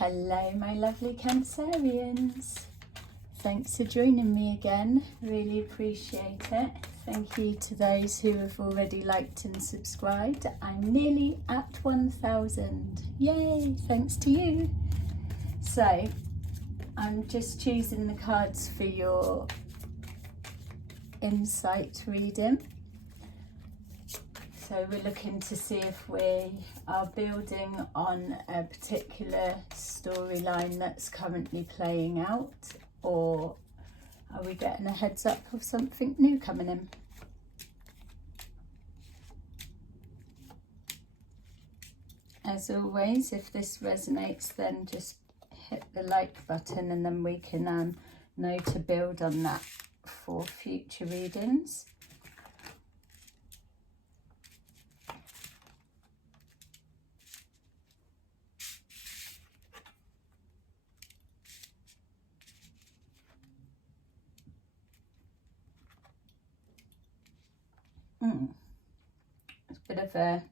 Hello my lovely Cancerians, thanks for joining me again, really appreciate it. Thank you to those who have already liked and subscribed. I'm nearly at 1,000, yay, thanks to you. So I'm just choosing the cards for your insight reading. So we're looking to see if we are building on a particular storyline that's currently playing out, or are we getting a heads up of something new coming in? As always, if this resonates, then just hit the like button and then we can know to build on that for future readings. It's a bit of a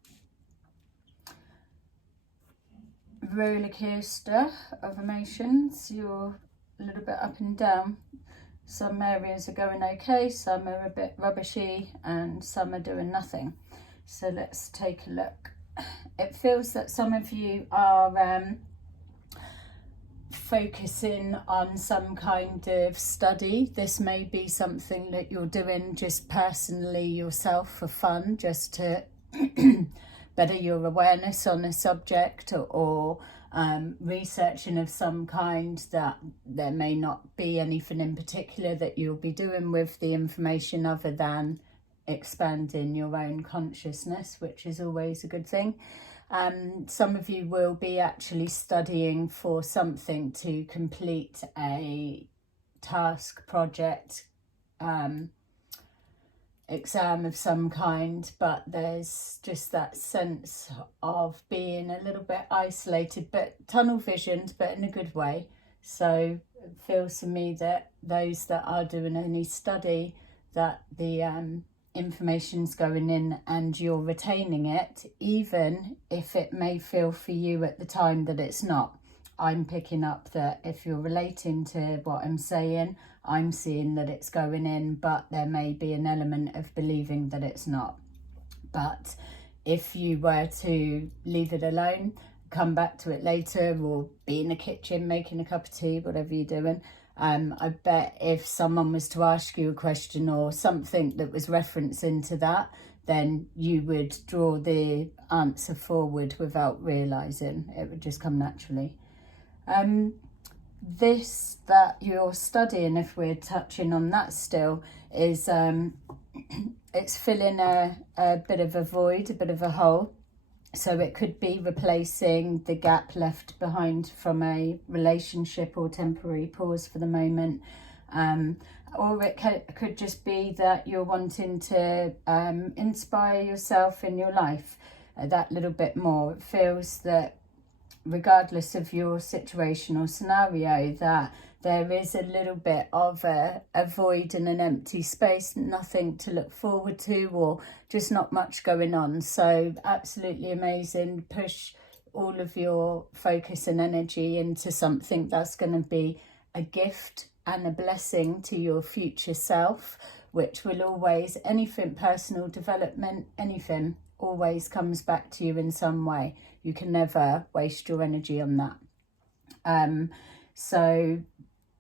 roller coaster of emotions. You're a little bit up and down. Some areas are going okay, some are a bit rubbishy, and some are doing nothing. So let's take a look. It feels that some of you are focusing on some kind of study. This may be something that you're doing just personally yourself for fun, just to better your awareness on a subject, or researching of some kind that there may not be anything in particular that you'll be doing with the information other than expanding your own consciousness, which is always a good thing. Some of you will be actually studying for something to complete a task, project, exam of some kind, but there's just that sense of being a little bit isolated, but tunnel visioned, but in a good way. So it feels to me that those that are doing any study, that the information's going in and you're retaining it, even if it may feel for you at the time that it's not. I'm picking up that if you're relating to what I'm saying, I'm seeing that it's going in, but there may be an element of believing that it's not. But if you were to leave it alone, come back to it later, or be in the kitchen making a cup of tea, whatever you're doing, I bet if someone was to ask you a question or something that was referenced into that, then you would draw the answer forward without realising. It would just come naturally. This that you're studying, if we're touching on that still, is it's filling a bit of a void, a bit of a hole. So it could be replacing the gap left behind from a relationship or temporary pause for the moment. Or it could just be that you're wanting to inspire yourself in your life that little bit more. It feels that regardless of your situation or scenario, that there is a little bit of a void and an empty space, nothing to look forward to, or just not much going on. So absolutely amazing. Push all of your focus and energy into something that's going to be a gift and a blessing to your future self, which will always, anything personal development, anything, always comes back to you in some way. You can never waste your energy on that. So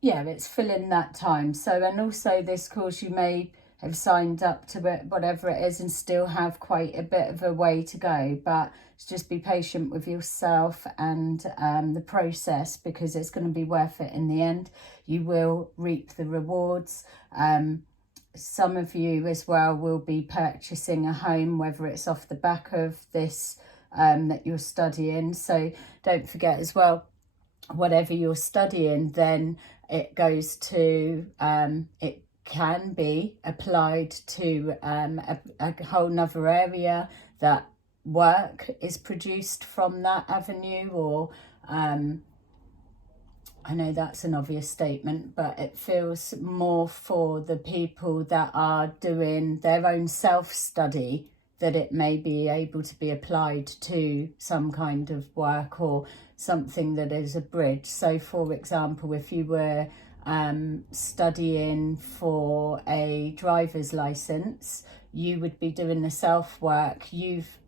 yeah, it's filling that time. So, and also this course, you may have signed up to it, whatever it is, and still have quite a bit of a way to go, but just be patient with yourself and the process, because it's going to be worth it in the end. You will reap the rewards. Some of you as well will be purchasing a home, whether it's off the back of this that you're studying. So don't forget as well, whatever you're studying, then it goes to, it can be applied to a whole nother area, that work is produced from that avenue, or I know that's an obvious statement, but it feels more for the people that are doing their own self-study that it may be able to be applied to some kind of work or something that is a bridge. So for example, if you were studying for a driver's license, you would be doing the self work. You've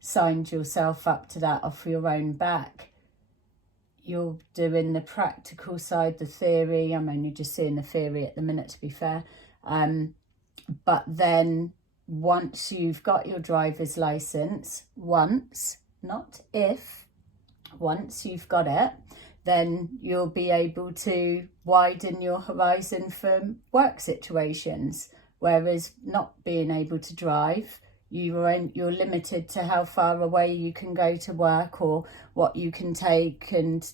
signed yourself up to that off your own back. You're doing the practical side, the theory. I'm only just seeing the theory at the minute, to be fair. But then once you've got your driver's license, once, not if, once you've got it, then you'll be able to widen your horizon for work situations. Whereas not being able to drive, you're limited to how far away you can go to work or what you can take and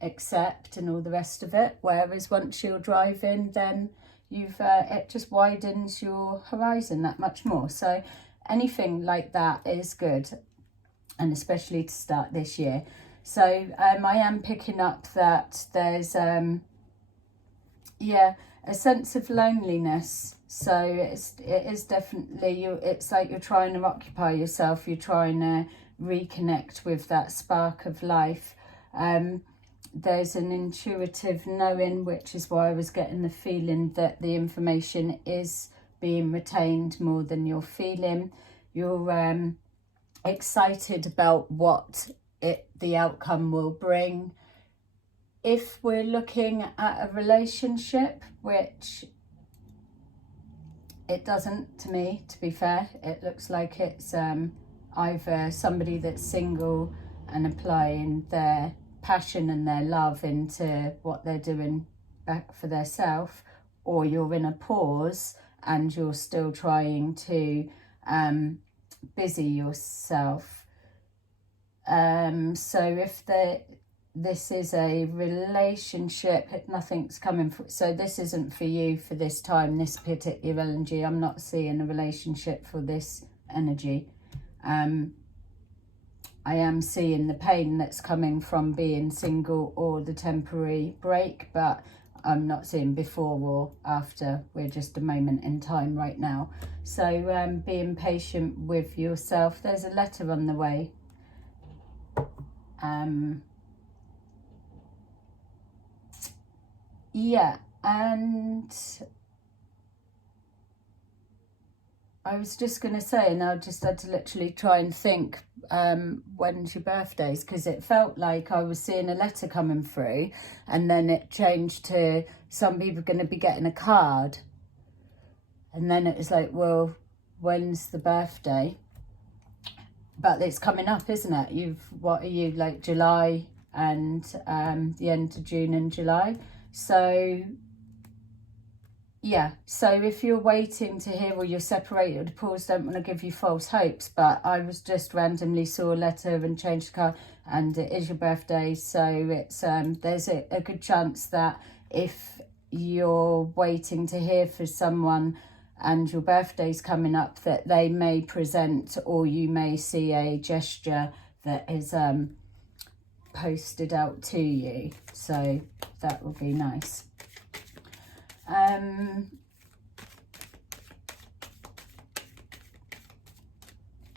accept and all the rest of it. Whereas once you're driving, then it just widens your horizon that much more. So anything like that is good, and especially to start this year. So I am picking up that there's a sense of loneliness. So it is definitely it's like you're trying to occupy yourself, you're trying to reconnect with that spark of life. There's an intuitive knowing, which is why I was getting the feeling that the information is being retained more than you're feeling. You're excited about what the outcome will bring. If we're looking at a relationship, which it doesn't to me, to be fair, it looks like it's either somebody that's single and applying their passion and their love into what they're doing back for themselves, or you're in a pause and you're still trying to busy yourself. So if this is a relationship, nothing's coming for, so this isn't for you for this time, this particular energy. I'm not seeing a relationship for this energy. I am seeing the pain that's coming from being single or the temporary break, but I'm not seeing before or after. We're just a moment in time right now. So being patient with yourself. There's a letter on the way. Yeah, and I was just going to say, and I just had to literally try and think, when's your birthdays? Because it felt like I was seeing a letter coming through, and then it changed to some people are going to be getting a card. And then it was like, well, when's the birthday? But it's coming up, isn't it? What are you, like July and the end of June and July? So yeah, so if you're waiting to hear or you're separated, pause, don't want to give you false hopes, but I was just randomly saw a letter and changed the card, and it is your birthday. So it's there's a good chance that if you're waiting to hear for someone and your birthday's coming up, that they may present, or you may see a gesture that is posted out to you. So that will be nice.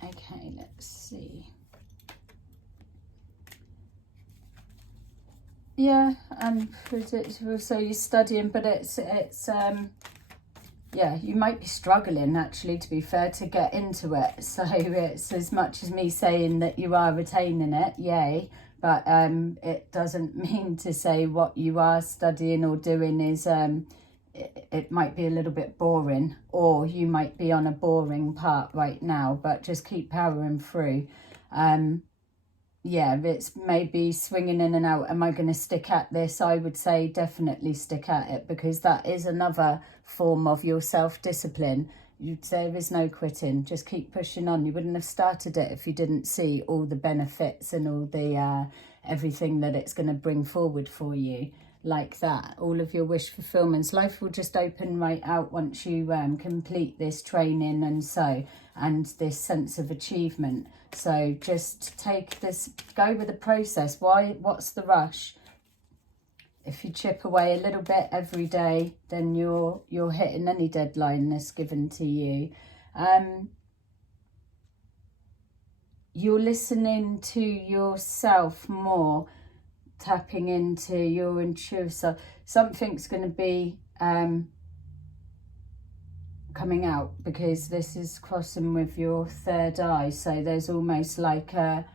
Okay, let's see. Yeah, so you're studying, but it's yeah, you might be struggling actually, to be fair, to get into it. So it's as much as me saying that you are retaining it, yay, but it doesn't mean to say what you are studying or doing is it might be a little bit boring, or you might be on a boring part right now, but just keep powering through. Yeah, it's maybe swinging in and out. Am I going to stick at this? I would say definitely stick at it, because that is another form of your self-discipline. You'd say there is no quitting, just keep pushing on. You wouldn't have started it if you didn't see all the benefits and all the everything that it's going to bring forward for you. Like that, all of your wish fulfillments, life will just open right out once you complete this training and this sense of achievement. So just take this, go with the process. What's the rush? If you chip away a little bit every day, then you're hitting any deadline that's given to you. you're listening to yourself more, tapping into your intuitive self. Something's going to be coming out, because this is crossing with your third eye. So there's almost like a,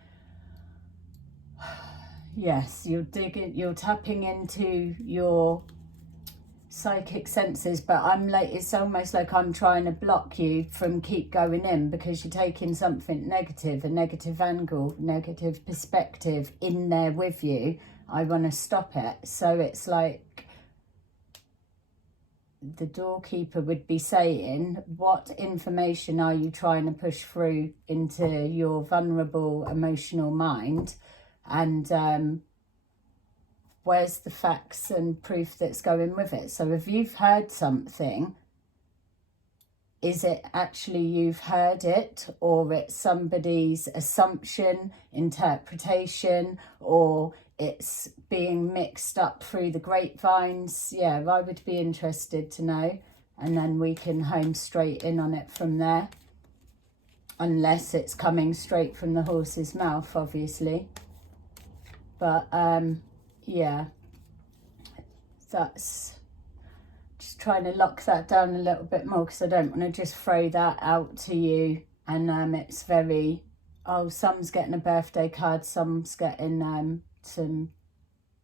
yes, you're tapping into your psychic senses, but I'm like, it's almost like I'm trying to block you from keep going in, because you're taking something negative, a negative angle, negative perspective in there with you. I want to stop it. So it's like the doorkeeper would be saying, what information are you trying to push through into your vulnerable emotional mind, and where's the facts and proof that's going with it? So if you've heard something, is it actually you've heard it, or it's somebody's assumption, interpretation, or it's being mixed up through the grapevines? Yeah, I would be interested to know, and then we can home straight in on it from there, unless it's coming straight from the horse's mouth, obviously. But yeah, that's just trying to lock that down a little bit more, because I don't want to just throw that out to you and it's very, oh, some's getting a birthday card, some's getting some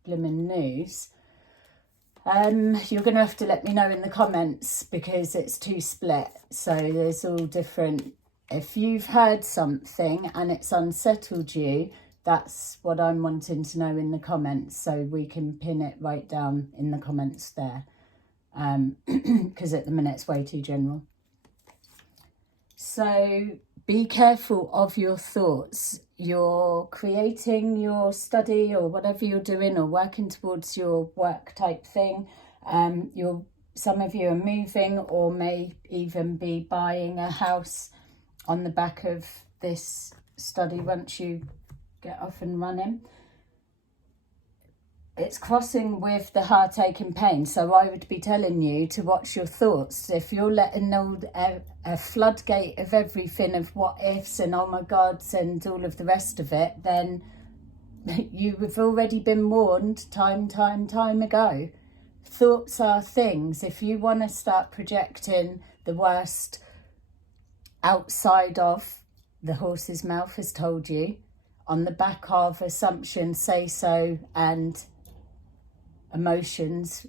blooming news. You're going to have to let me know in the comments, because it's too split. So there's all different. If you've heard something and it's unsettled you, that's what I'm wanting to know in the comments, so we can pin it right down in the comments there, because at the minute it's way too general. So be careful of your thoughts. You're creating your study or whatever you're doing, or working towards your work type thing. Some of you are moving, or may even be buying a house on the back of this study once you get off and running. It's crossing with the heartache and pain, so I would be telling you to watch your thoughts. If you're letting a floodgate of everything, of what ifs and oh my gods and all of the rest of it, then you have already been warned time ago. Thoughts are things. If you want to start projecting the worst outside of the horse's mouth has told you, on the back of assumption, say so, and emotions,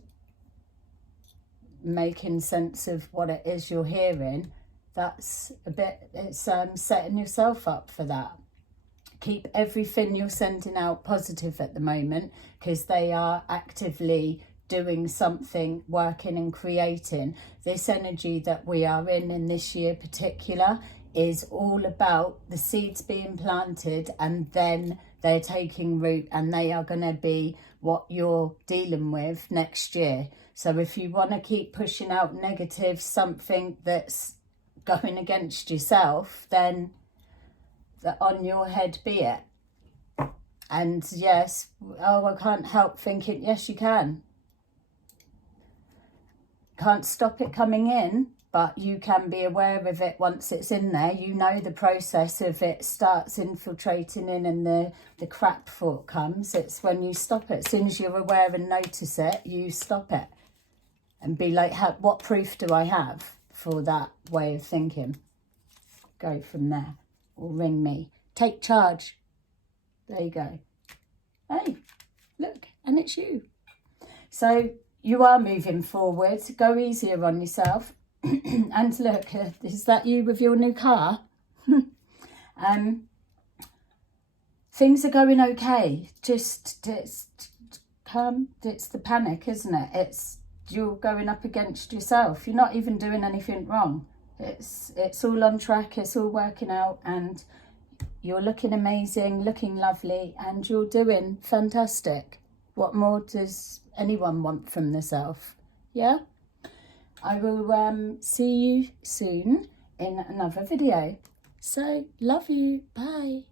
making sense of what it is you're hearing, that's a bit, it's setting yourself up for that. Keep everything you're sending out positive at the moment, because they are actively doing something, working and creating. This energy that we are in this year particular, is all about the seeds being planted, and then they're taking root, and they are going to be what you're dealing with next year. So if you want to keep pushing out negative, something that's going against yourself, then on your head be it. And yes, oh, I can't help thinking, yes you can. Can't stop it coming in, but you can be aware of it once it's in there. You know the process of it starts infiltrating in, and the crap thought comes. It's when you stop it. As soon as you're aware and notice it, you stop it. And be like, what proof do I have for that way of thinking? Go from there. Or ring me. Take charge. There you go. Hey, look, and it's you. So you are moving forward. Go easier on yourself. And look, is that you with your new car? Things are going okay. Just it's the panic, isn't it? It's you're going up against yourself. You're not even doing anything wrong. It's all on track. It's all working out, and you're looking amazing, looking lovely, and you're doing fantastic. What more does anyone want from the self? Yeah. I will see you soon in another video. So, love you. Bye.